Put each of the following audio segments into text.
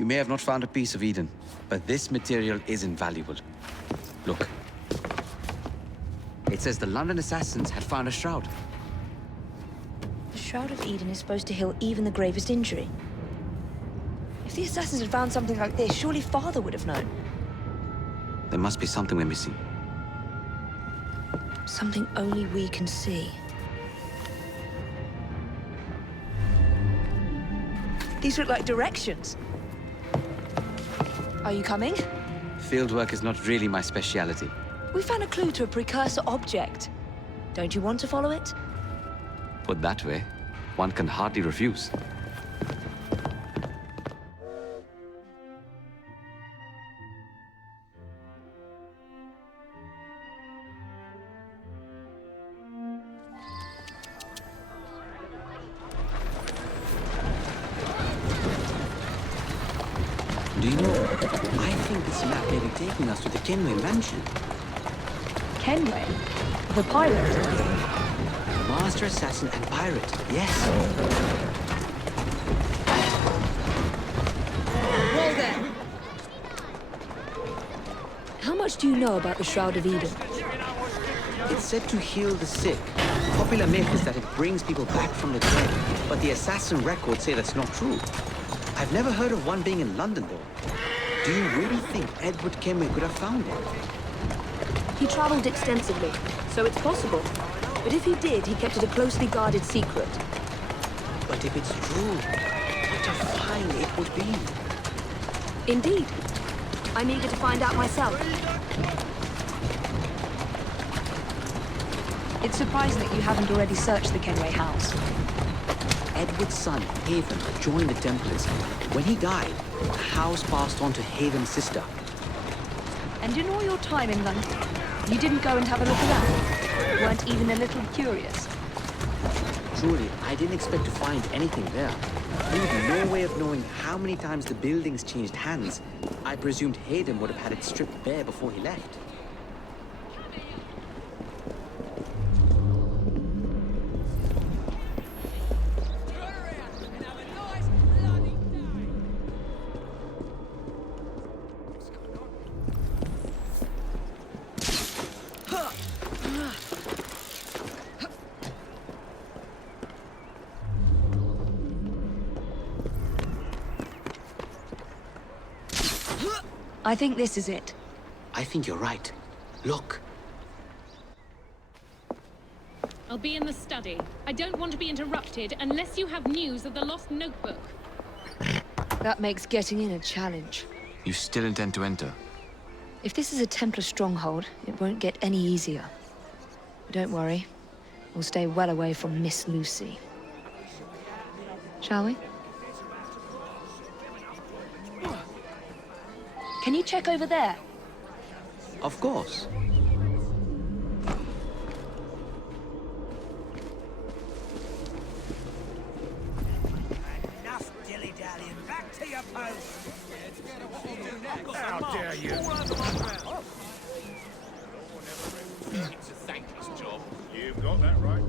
You may have not found a piece of Eden, but this material is invaluable. Look. It says the London assassins had found a shroud. The Shroud of Eden is supposed to heal even the gravest injury. If the assassins had found something like this, surely Father would have known. There must be something we're missing. Something only we can see. These look like directions. Are you coming? Fieldwork is not really my speciality. We found a clue to a precursor object. Don't you want to follow it? Put that way, one can hardly refuse. Do you know, I think this map may be taking us to the Kenway mansion. Kenway? The pirate? Master assassin and pirate, yes. Well then. How much do you know about the Shroud of Eden? It's said to heal the sick. Popular myth is that it brings people back from the dead, but the assassin records say that's not true. I've never heard of one being in London, though. Do you really think Edward Kenway could have found it? He traveled extensively, so it's possible. But if he did, he kept it a closely guarded secret. But if it's true, what a find it would be. Indeed. I'm eager to find out myself. It's surprising that you haven't already searched the Kenway house. Edward's son, Haven, joined the Templars. When he died, the house passed on to Haven's sister. And in all your time in London, you didn't go and have a look around? Weren't even a little curious? Truly, I didn't expect to find anything there. With no way of knowing how many times the buildings changed hands, I presumed Hayden would have had it stripped bare before he left. I think this is it. I think you're right. Look. I'll be in the study. I don't want to be interrupted unless you have news of the lost notebook. That makes getting in a challenge. You still intend to enter? If this is a Templar stronghold, it won't get any easier. But don't worry. We'll stay well away from Miss Lucy. Shall we? Can you check over there? Of course. Enough dilly-dallying. Back to your post. How dare you? It's a thankless job. You've got that right.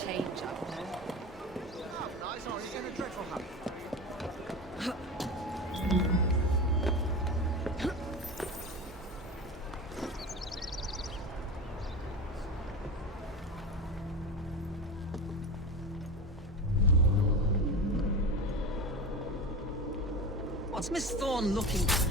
Change up there. What's Miss Thorne looking at?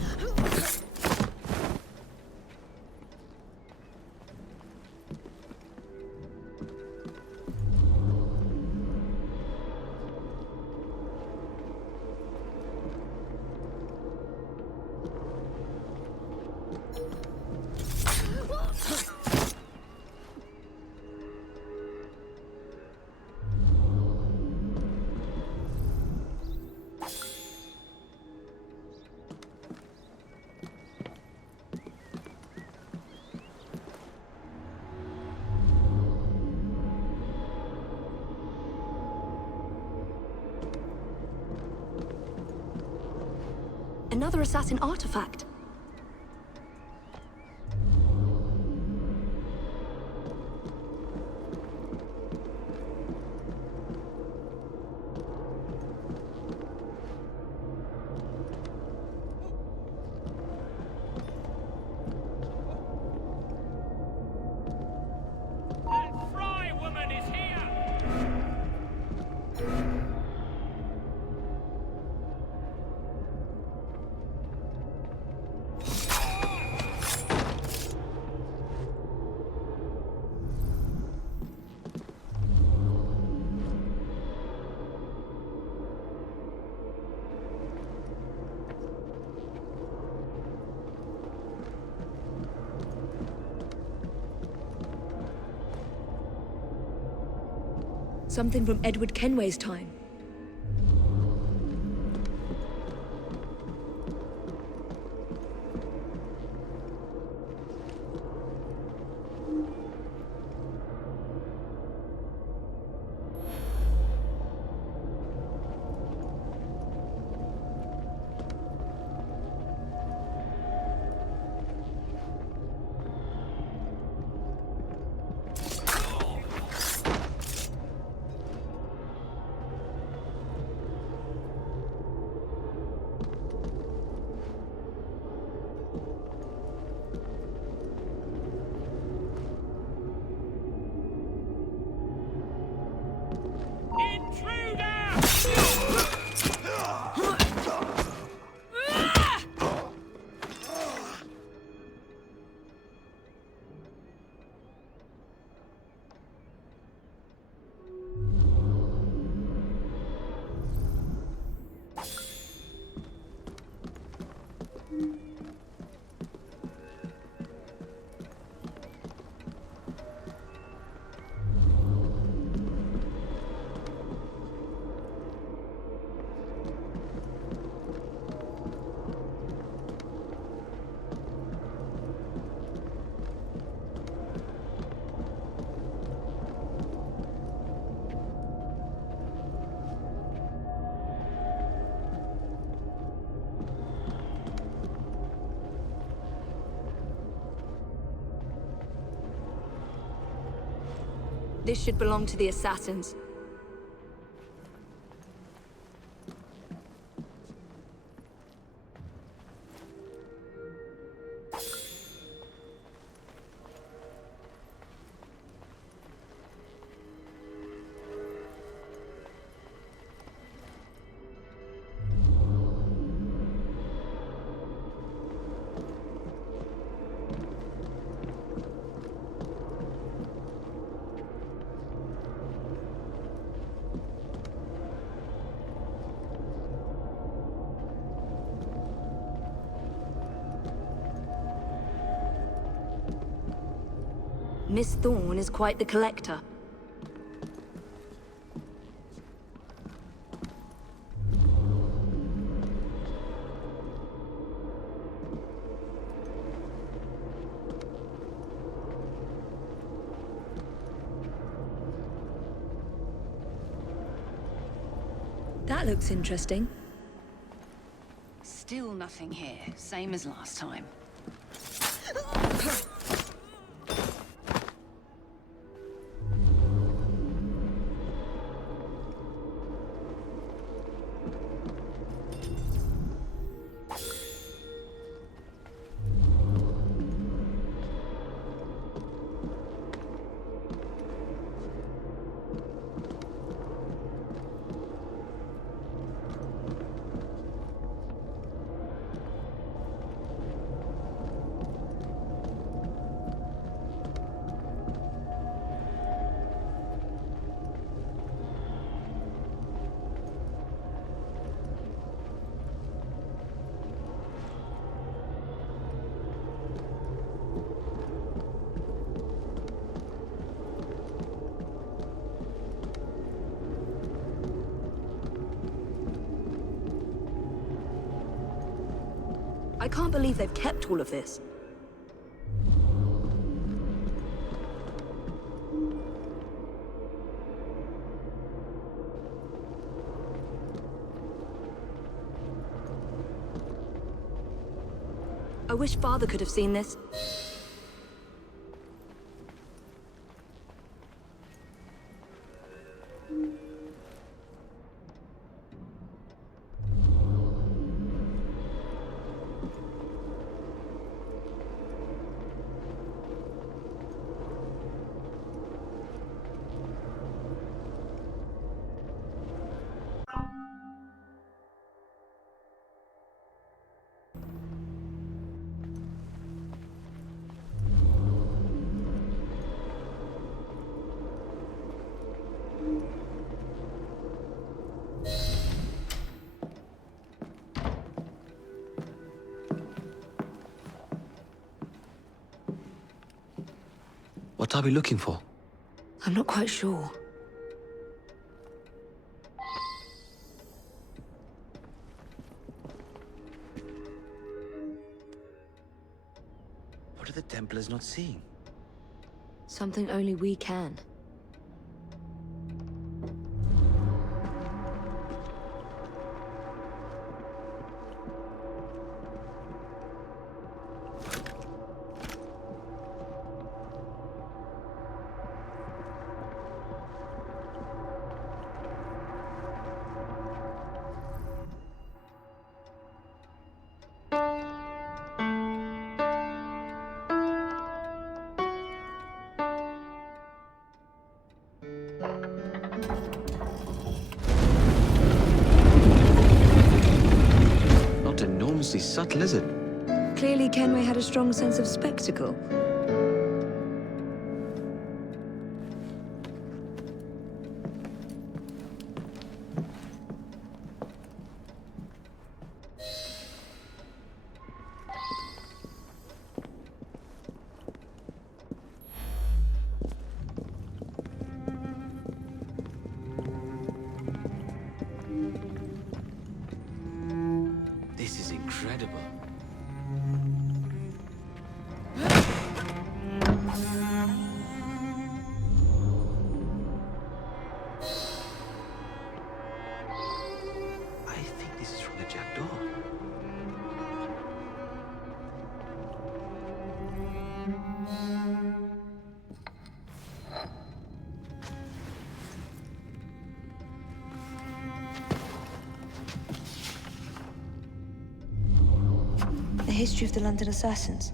Another assassin artifact. Something from Edward Kenway's time. This should belong to the assassins. Miss Thorne is quite the collector. That looks interesting. Still nothing here, same as last time. I can't believe they've kept all of this. I wish Father could have seen this. What are we looking for? I'm not quite sure. the Templar's not seeing? Something only we can. Not enormously subtle, is it? Clearly, Kenway had a strong sense of spectacle. This is incredible. I think this is from the jackdaw. The history of the London assassins.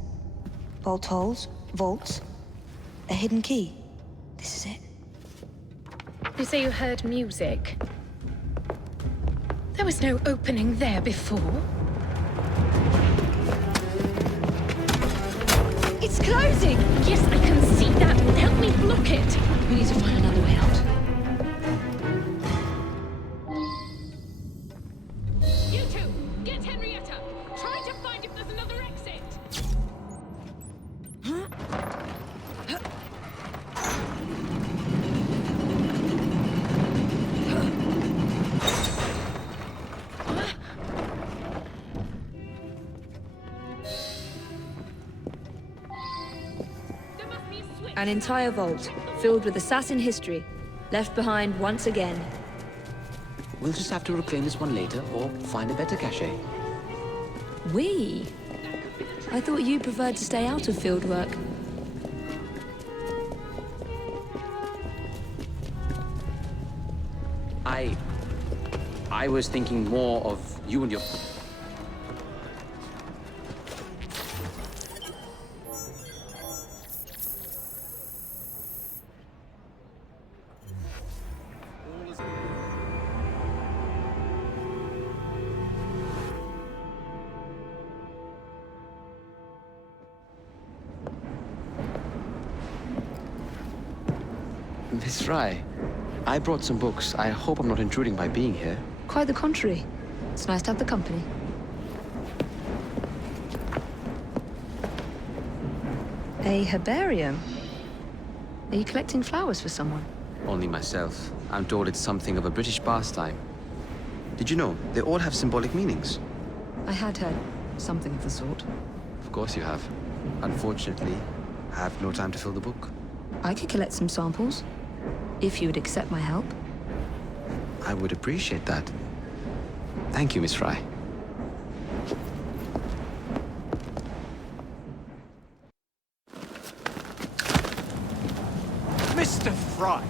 Bolt holes, vaults, a hidden key. This is it. You say you heard music. There was no opening there before. It's closing! Yes, I can see that. Help me block it. We need to find another way out. You two, get Henrietta. Try to find if there's another exit. There must be a switch. An entire vault, filled with assassin history, left behind once again. We'll just have to reclaim this one later, or find a better cache. We? I thought you preferred to stay out of field work. I was thinking more of you and your... Miss Fry, I brought some books. I hope I'm not intruding by being here. Quite the contrary. It's nice to have the company. A herbarium? Are you collecting flowers for someone? Only myself. I'm told it's something of a British pastime. Did you know they all have symbolic meanings? I had heard something of the sort. Of course you have. Unfortunately, I have no time to fill the book. I could collect some samples, if you would accept my help. I would appreciate that. Thank you, Miss Fry. Mr. Fry,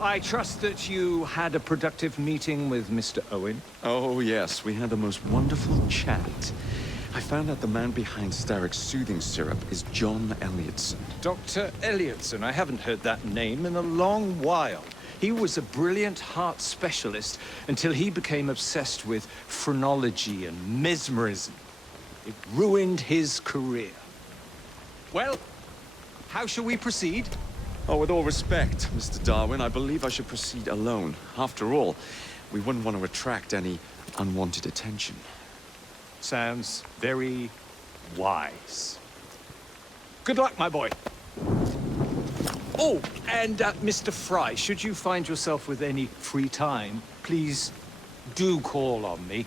I trust that you had a productive meeting with Mr. Owen. Oh, yes, we had the most wonderful chat. I found out the man behind Starrick's soothing syrup is John Elliotson. Dr. Elliotson, I haven't heard that name in a long while. He was a brilliant heart specialist until he became obsessed with phrenology and mesmerism. It ruined his career. Well, how shall we proceed? Oh, with all respect, Mr. Darwin, I believe I should proceed alone. After all, we wouldn't want to attract any unwanted attention. Sounds very wise. Good luck, my boy. Oh, and Mr. Fry, should you find yourself with any free time, please do call on me.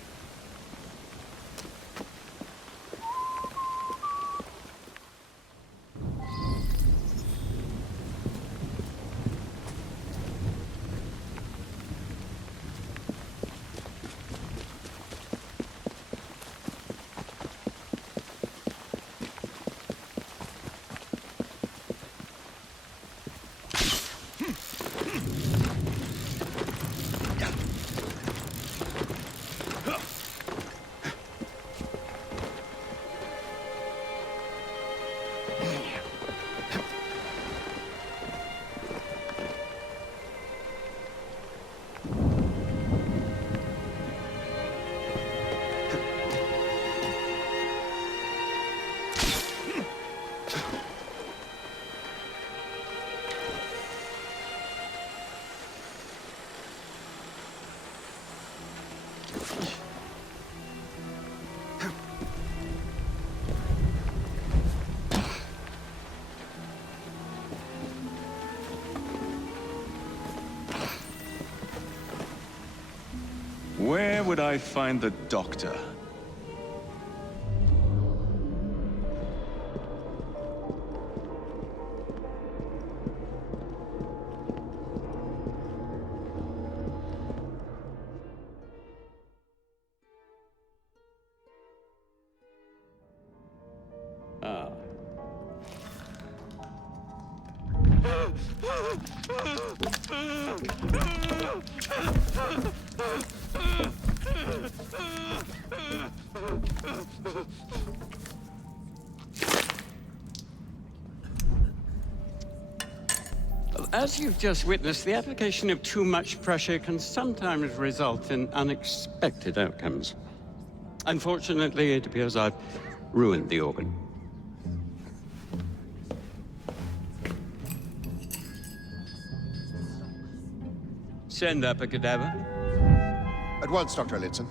Where would I find the doctor? Ah. As you've just witnessed, the application of too much pressure can sometimes result in unexpected outcomes. Unfortunately, it appears I've ruined the organ. Send up a cadaver. At once, Dr. Elliotson.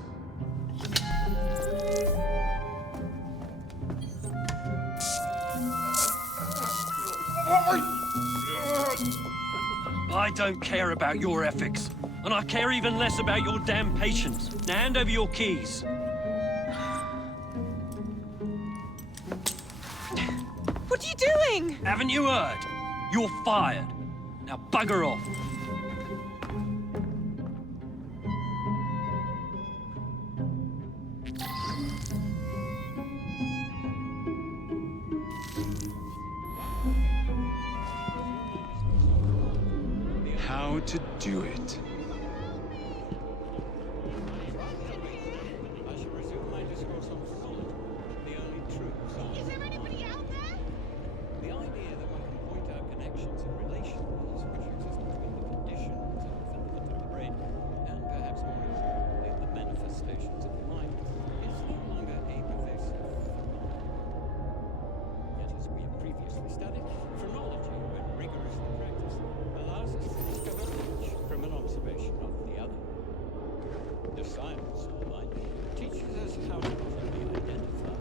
I don't care about your ethics, and I care even less about your damn patience. Now hand over your keys. What are you doing? Haven't you heard? You're fired. Now bugger off. How to do it. I shall resume my discourse on phrenology, the only true science. Is there anybody out there? The idea that one can point out connections and relations which exist between the conditions and development of the brain, and perhaps more importantly, the manifestations of the mind, is no longer a pervasive phenomenon. Yet, as we have previously studied, phrenology, when rigorously practiced, allows us to discover each from an observation of the other. The science of the mind teaches us how to not only identify,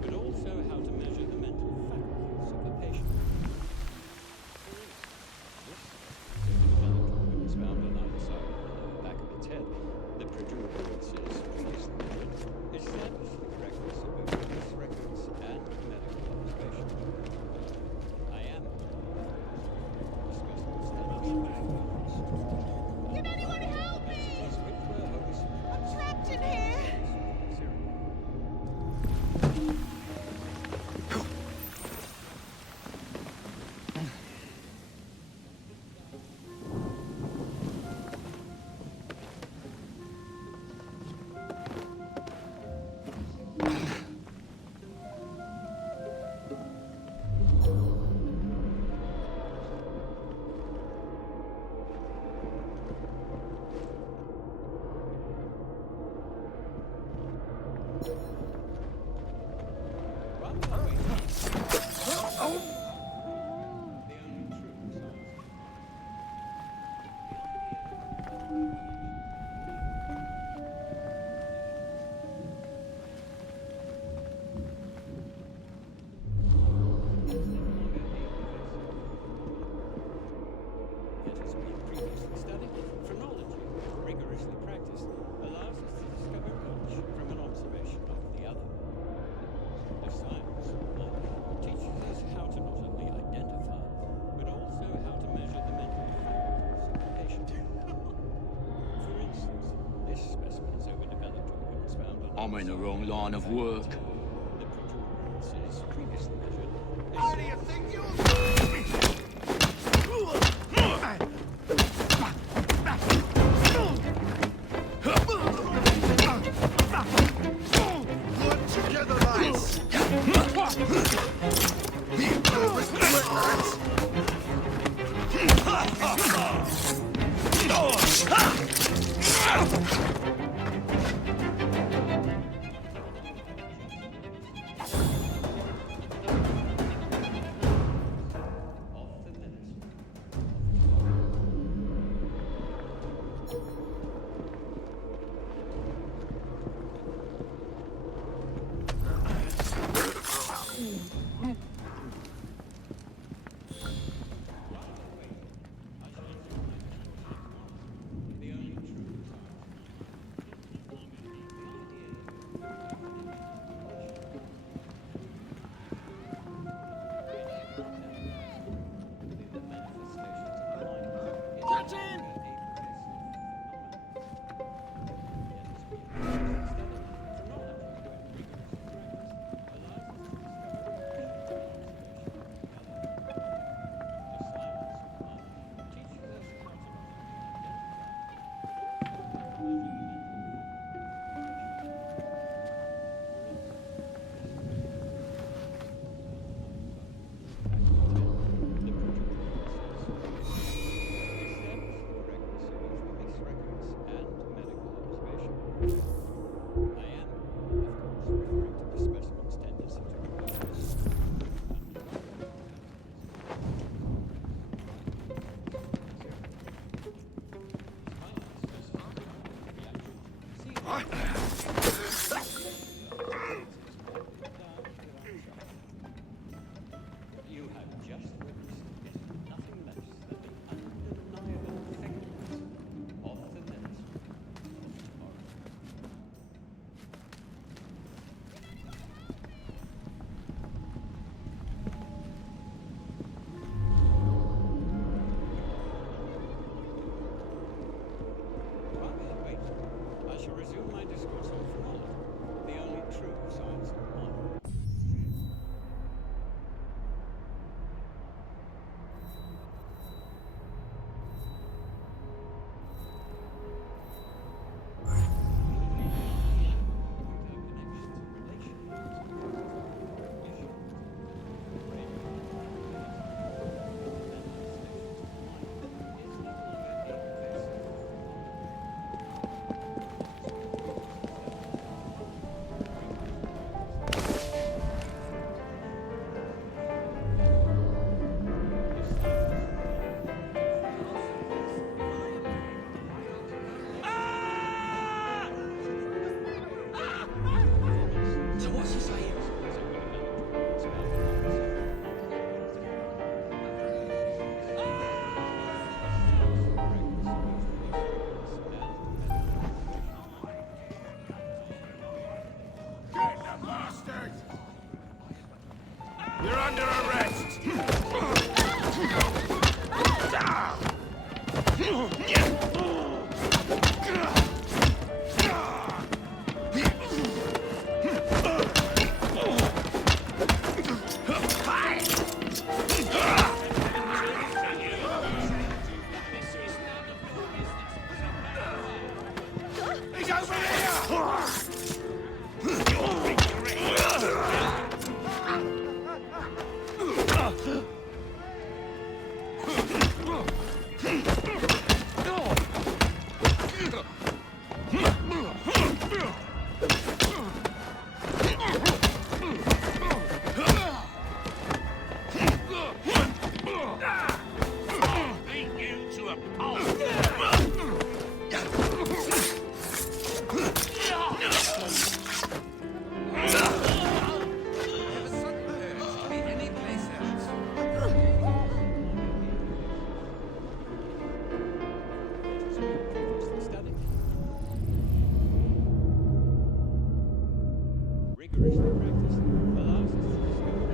but also how to measure the mental faculties of a patient. For instance, this found on either side of the back of its head, the protuberances previously measured, establish the correctness of both witness records and medical observation. I am discussing studies. Can anyone help me? I'm trapped in here. Yet, as we have previously studied, phrenology, rigorously practiced, allows us to discover each from an observation of the other. The science of mind teaches us how to not only identify, but also how to measure the mental faculties of the patient. For instance, this specimen's overdeveloped organs found on I'm in the wrong line of work. the protuberances previously measured. How do you think you'll... Put together, lads! Martin! You have just witnessed nothing less than the undeniable effectiveness of the medicine of tomorrow. Wait. I shall resume my discourse on phrenology, the only true science of the mind. You're under arrest! He's over here! Rigorously practiced allows us to discover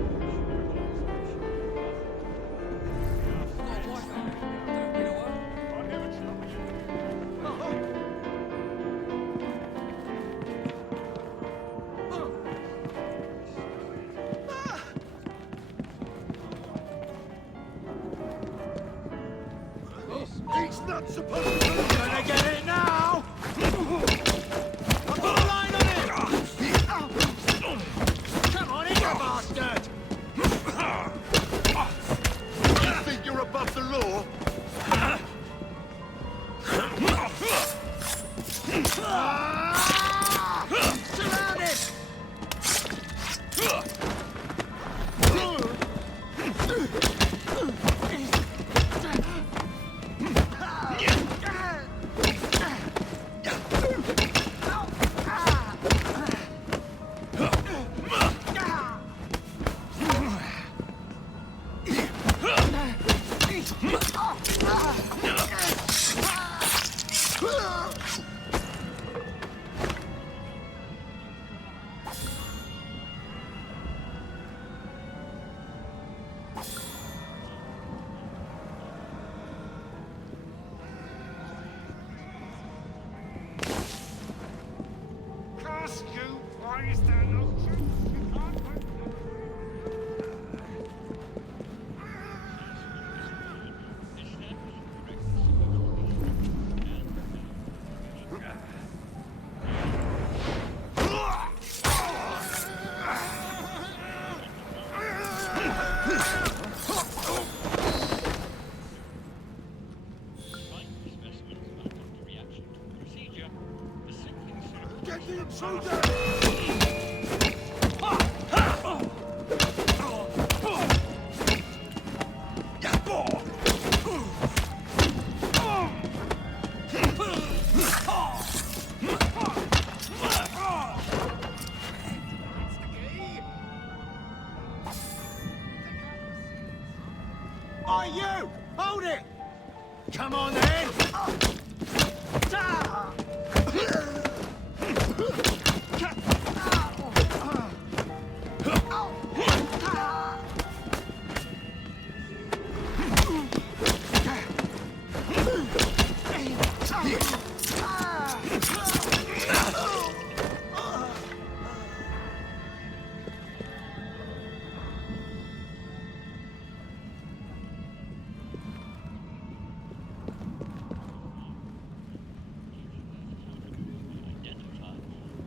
He's not supposed to be gonna get it now! I'll put a line on it! Come on in, you bastard! You think you're above the law? Surrounded! The intruder! Are you? Hold it! Come on then!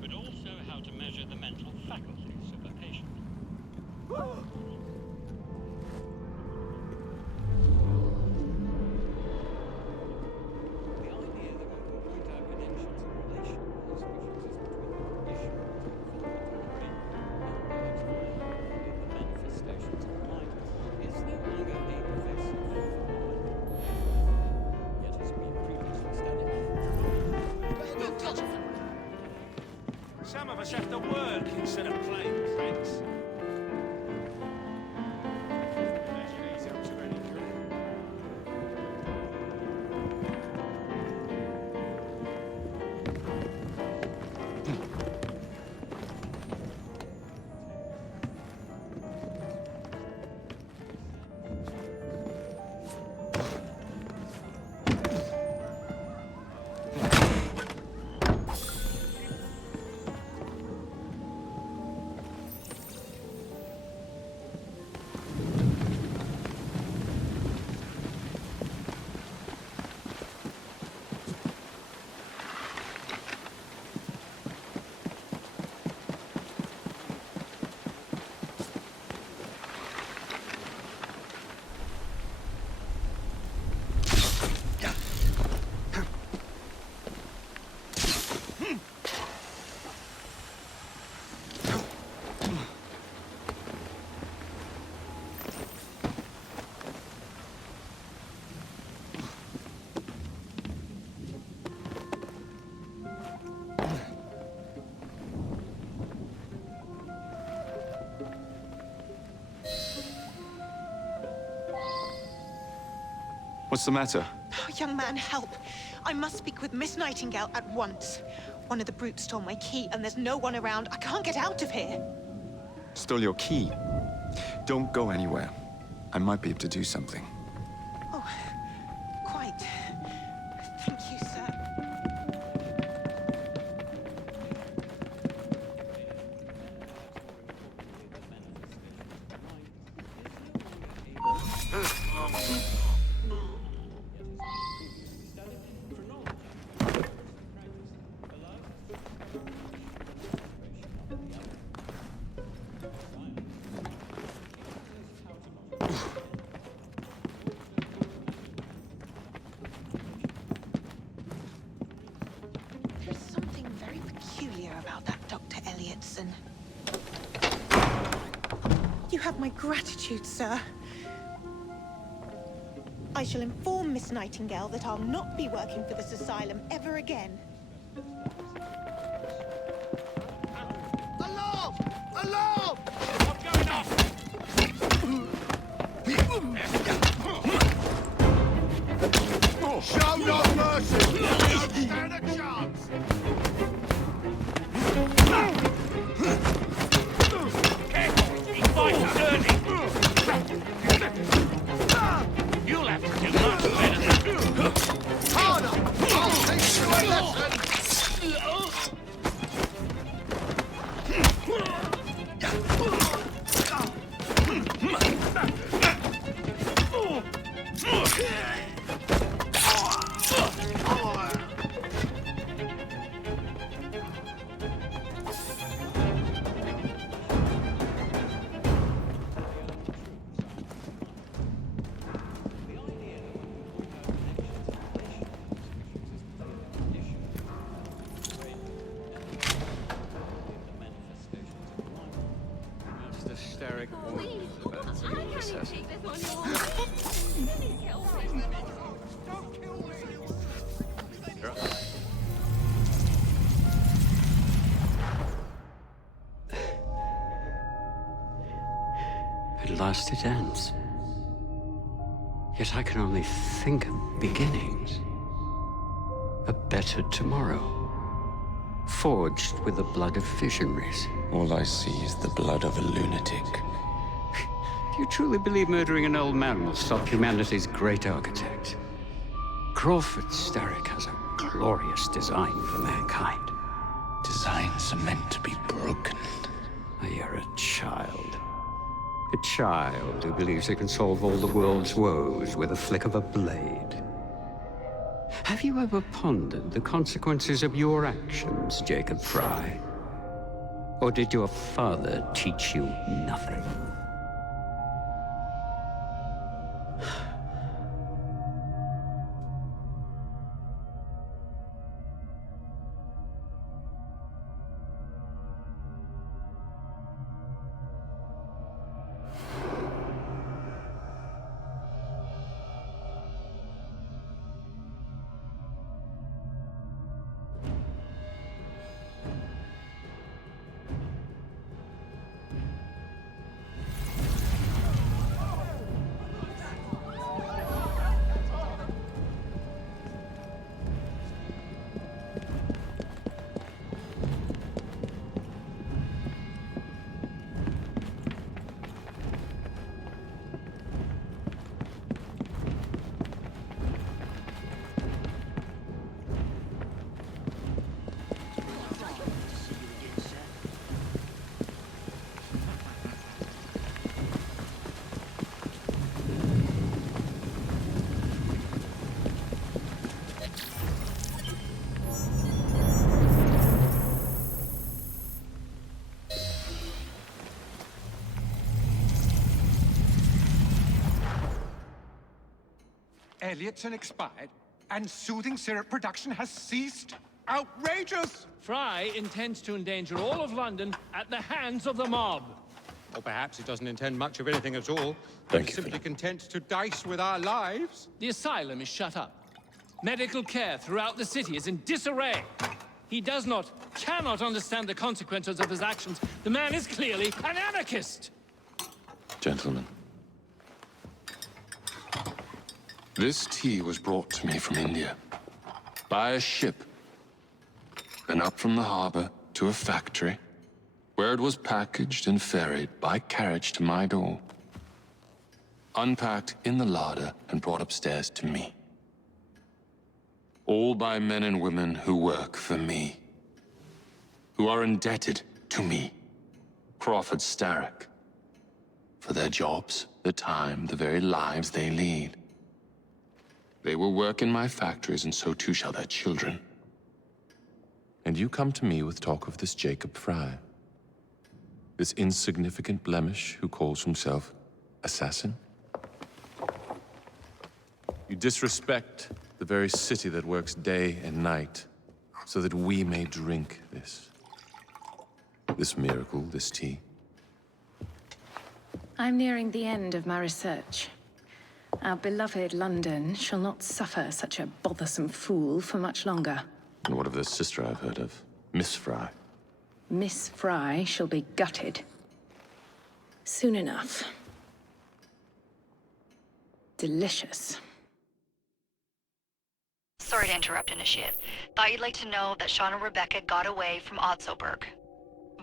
but also how to measure the mental faculties of a patient. The idea that one can point out connections and relations which exist between the condition and the manifestations of the mind is no longer a pervasive phenomenon, yet has been previously studied. Don't touch it! Some of us have to work instead of playing pranks. What's the matter? Oh, young man, help. I must speak with Miss Nightingale at once. One of the brutes stole my key, and there's no one around. I can't get out of here. Stole your key? Don't go anywhere. I might be able to do something. Oh, quite. Thank you, sir. There's something very peculiar about that Dr. Elliotson. You have my gratitude, sir. I shall inform Miss Nightingale that I'll not be working for this asylum ever again. Alarm! Alarm! I'm going off! Show no mercy! Don't stand a chance! Careful! He fights dirty! You'll have to do much better than... Harder! I'll teach you a lesson! Derek. At last it ends. Yet I can only think of beginnings. A better tomorrow. Forged with the blood of visionaries. All I see is the blood of a lunatic. Do you truly believe murdering an old man will stop humanity's great architect? Crawford Starrick has a glorious design for mankind. Designs are meant to be broken. You're a child. A child who believes it can solve all the world's woes with a flick of a blade. Have you ever pondered the consequences of your actions, Jacob Fry? Or did your father teach you nothing? Elliotson expired, and soothing syrup production has ceased? Outrageous! Fry intends to endanger all of London at the hands of the mob. Or perhaps he doesn't intend much of anything at all. Thank He's you, simply content to dice with our lives. The asylum is shut up. Medical care throughout the city is in disarray. He cannot understand the consequences of his actions. The man is clearly an anarchist! Gentlemen. This tea was brought to me from India. By a ship. Then up from the harbor to a factory, where it was packaged and ferried by carriage to my door. Unpacked in the larder and brought upstairs to me. All by men and women who work for me. Who are indebted to me, Crawford Starrick. For their jobs, the time, the very lives they lead. They will work in my factories, and so too shall their children. And you come to me with talk of this Jacob Fry. This insignificant blemish who calls himself assassin? You disrespect the very city that works day and night, so that we may drink this. This miracle, this tea. I'm nearing the end of my research. Our beloved London shall not suffer such a bothersome fool for much longer. And what of the sister I've heard of, Miss Fry? Miss Fry shall be gutted. Soon enough. Delicious. Sorry to interrupt, Initiate. Thought you'd like to know that Sean and Rebecca got away from Otzoberg.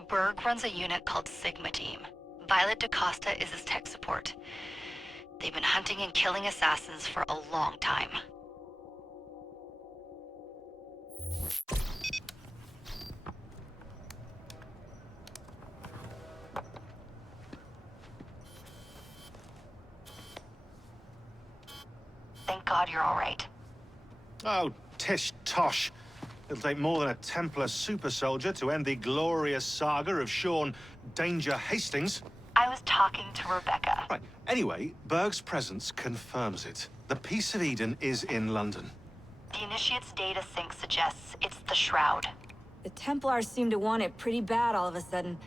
Berg runs a unit called Sigma Team. Violet DaCosta is his tech support. They've been hunting and killing assassins for a long time. Thank God you're all right. Oh, tish tosh. It'll take more than a Templar super soldier to end the glorious saga of Sean Danger Hastings. I was talking to Rebecca. Right. Anyway, Berg's presence confirms it. The Peace of Eden is in London. The Initiate's data sync suggests it's the Shroud. The Templars seem to want it pretty bad all of a sudden.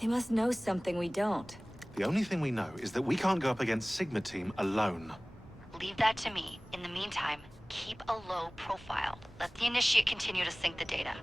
They must know something we don't. The only thing we know is that we can't go up against Sigma Team alone. Leave that to me. In the meantime, keep a low profile. Let the Initiate continue to sync the data.